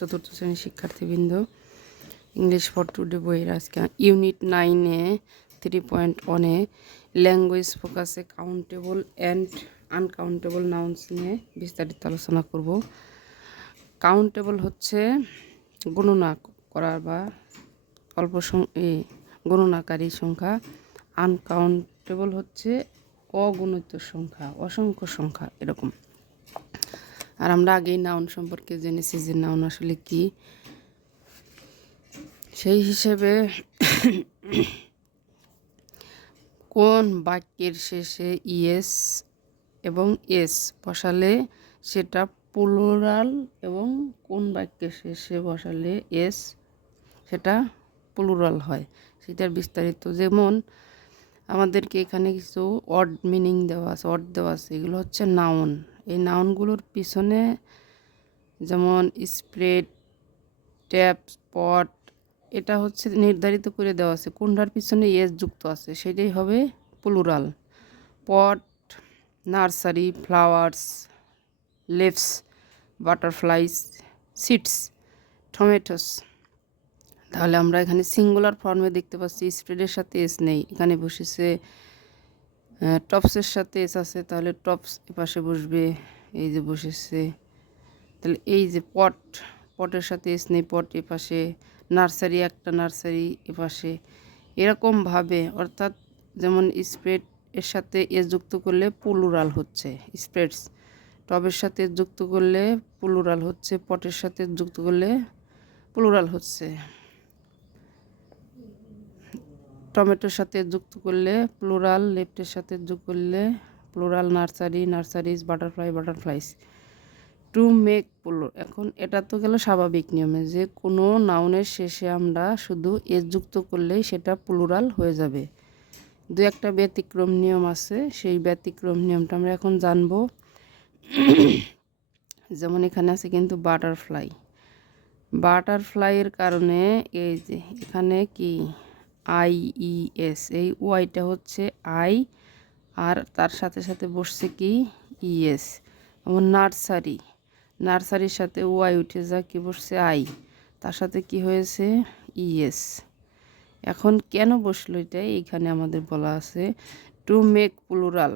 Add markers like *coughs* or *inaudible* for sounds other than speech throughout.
চতুর্থ শ্রেণির শিক্ষার্থীবৃন্দ ইংলিশ ফর টুডে বইয়ের আজকে ইউনিট নাইনে থ্রি পয়েন্ট ওয়ানে ল্যাঙ্গুয়েজ ফোকাসে কাউন্টেবল অ্যান্ড আনকাউন্টেবল নাউন্স নিয়ে বিস্তারিত আলোচনা করব। কাউন্টেবল হচ্ছে গণনা করার বা অল্প গণনাকারী সংখ্যা। আনকাউন্টেবল হচ্ছে অগণিত সংখ্যা, অসংখ্য সংখ্যা, এরকম। আর আমরা আগেই নাউন সম্পর্কে জেনেছি যে নাউন আসলে কি। সেই হিসেবে কোন বাক্যের শেষে ইয়েস এবং এস বসালে সেটা প্লুরাল এবং কোন বাক্যের শেষে বসালে এস সেটা প্লুরাল হয়। সেটার বিস্তারিত যেমন আমাদেরকে এখানে কিছু অড মিনিং দেওয়া আছে অড দেওয়া আছে, এগুলো হচ্ছে নাউন এই নাউনগুলোর পিছনে যেমন স্প্রেড, ট্যাপ, স্পট, এটা হচ্ছে নির্ধারিত করে দেওয়া আছে। কোনটার পিছনে এস যুক্ত আছে? সেটাই হবে plural. Pot, nursery, flowers, leaves, butterflies, seeds, tomatoes. তাহলে আমরা এখানে সিঙ্গুলার ফর্মে দেখতে পাচ্ছি, স্প্রেডের সাথে এস নেই। এখানে বসেছে টপসের সাথে এস আছে, তাহলে টপস এপাশে বসবে, এই যে বসেছে। তাহলে এই যে পট পটের সাথে এস নেই পট এপাশে নার্সারি, একটা নার্সারি এপাশে এরকমভাবে অর্থাৎ যেমন স্প্রেড এর সাথে এস যুক্ত করলে পুলুরাল হচ্ছে স্প্রেডস টবের সাথে যুক্ত করলে পুলুরাল হচ্ছে পটের সাথে যুক্ত করলে প্লুরাল হচ্ছে। টমেটোর সাথে যুক্ত করলে প্লুরাল লেফটের সাথে যুক্ত করলে plural nursery nurseries butterfly butterflies to make প্লু এখন এটা তো গেল স্বাভাবিক নিয়মে যে কোনো নাউনের শেষে আমরা শুধু এস যুক্ত করলেই সেটা প্লুরাল হয়ে যাবে। দু একটা ব্যতিক্রম নিয়ম আছে, সেই ব্যতিক্রম নিয়মটা আমরা এখন জানব। যেমন এখানে আছে কিন্তু বাটারফ্লাই বাটারফ্লাইয়ের কারণে এই যে এখানে কি আই ই এস এই ওয়াইটা হচ্ছে আই, আর তার সাথে সাথে বসছে কি? ইএস, যেমন নার্সারি। নার্সারির সাথে ওয়াই উঠে যা কি বসছে আই। তার সাথে কি হয়েছে? ইএস। এখন কেন বসল এটা? এইখানে আমাদের বলা আছে টু মেক প্লুরাল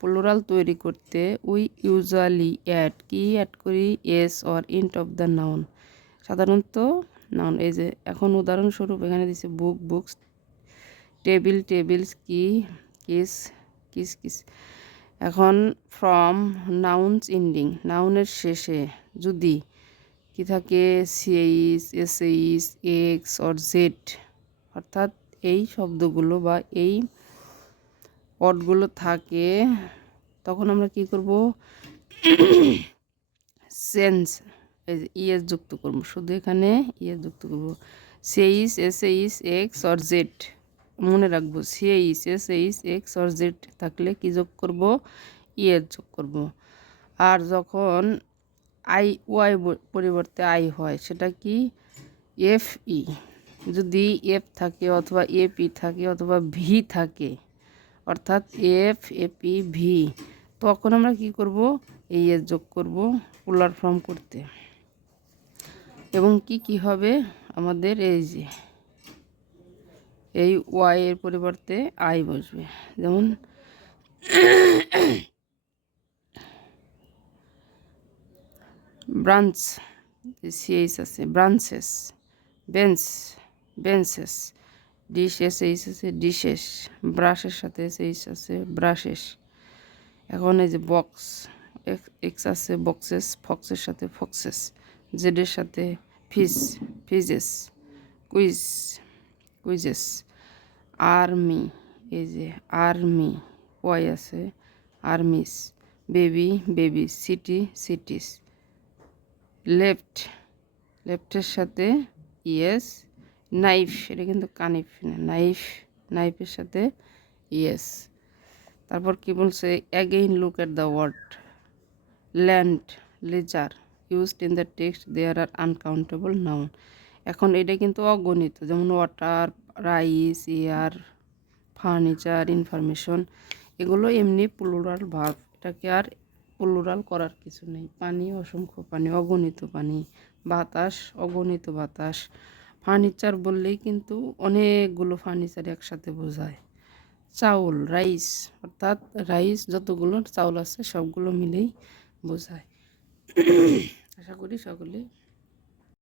প্লুরাল তৈরি করতে উই ইউজুয়ালি অ্যাড কি? অ্যাড করি S or end of the noun সাধারণত নাউন, এই যে এখন উদাহরণস্বরূপ এখানে দিছে বুক বুকস টেবিল টেবিলস কি কিস কিস কিস এখন ফ্রম নাউন্স ইন্ডিং নাউনের শেষে যদি কি থাকে CH SH X or Z অর্থাৎ এই শব্দগুলো বা এই অডগুলো থাকে, তখন আমরা কি করব? সেন্স *coughs* এই যে ইএস যুক্ত করব, শুধু এখানে ইএস যুক্ত করব। CH S H X or Z মনে রাখব CH S H X or Z থাকলে কি যোগ করব? ইএস যোগ করব। আর যখন আই, ওয়াই পরিবর্তে আই হয়, সেটা কি? এফ ই যদি এফ থাকে অথবা এপি থাকে অথবা ভি থাকে, অর্থাৎ এফ, এপি, ভি, তখন আমরা কি করব? এই যোগ করব, পোলার ফর্ম করতে। এবং কি কি হবে আমাদের এই যে, এই ওয়াই এর পরিবর্তে আই বসবে। যেমন, ব্রাঞ্চ সিএইচ আছে, branches, bench, benches dish S H আছে, ডিশেস, ব্রাশের সাথে এইচ আছে, ব্রাশেস। এখন এই যে বক্স এক্স আছে বক্সেস ফক্সের সাথে ফক্সেস জেডের সাথে fez fezzes quiz quizzes army এই যে আর্মি ওয়াই আছে armies baby baby city cities left লেফটের সাথে ইয়েস নাইফ এটা কিন্তু কানিফ না নাইফ নাইফের সাথে ইয়েস তারপর কি বলছে? Again look at the word land leisure used in the text there are uncountable noun এখন এটা কিন্তু অগণিত, যেমন water rice air furniture information এগুলো এমনি প্লুরাল ভার্ব এটাকে আর প্লুরাল করার কিছু নেই। পানি, অসংখ্য পানি, অগণিত পানি, বাতাস, অগণিত বাতাস। ফার্নিচার বললেই কিন্তু অনেকগুলো ফার্নিচার একসাথে বোঝায়। চাউল রাইস অর্থাৎ রাইস যতগুলো চাউল আছে সবগুলো মিলেই বোঝায়। আশা করি সকলে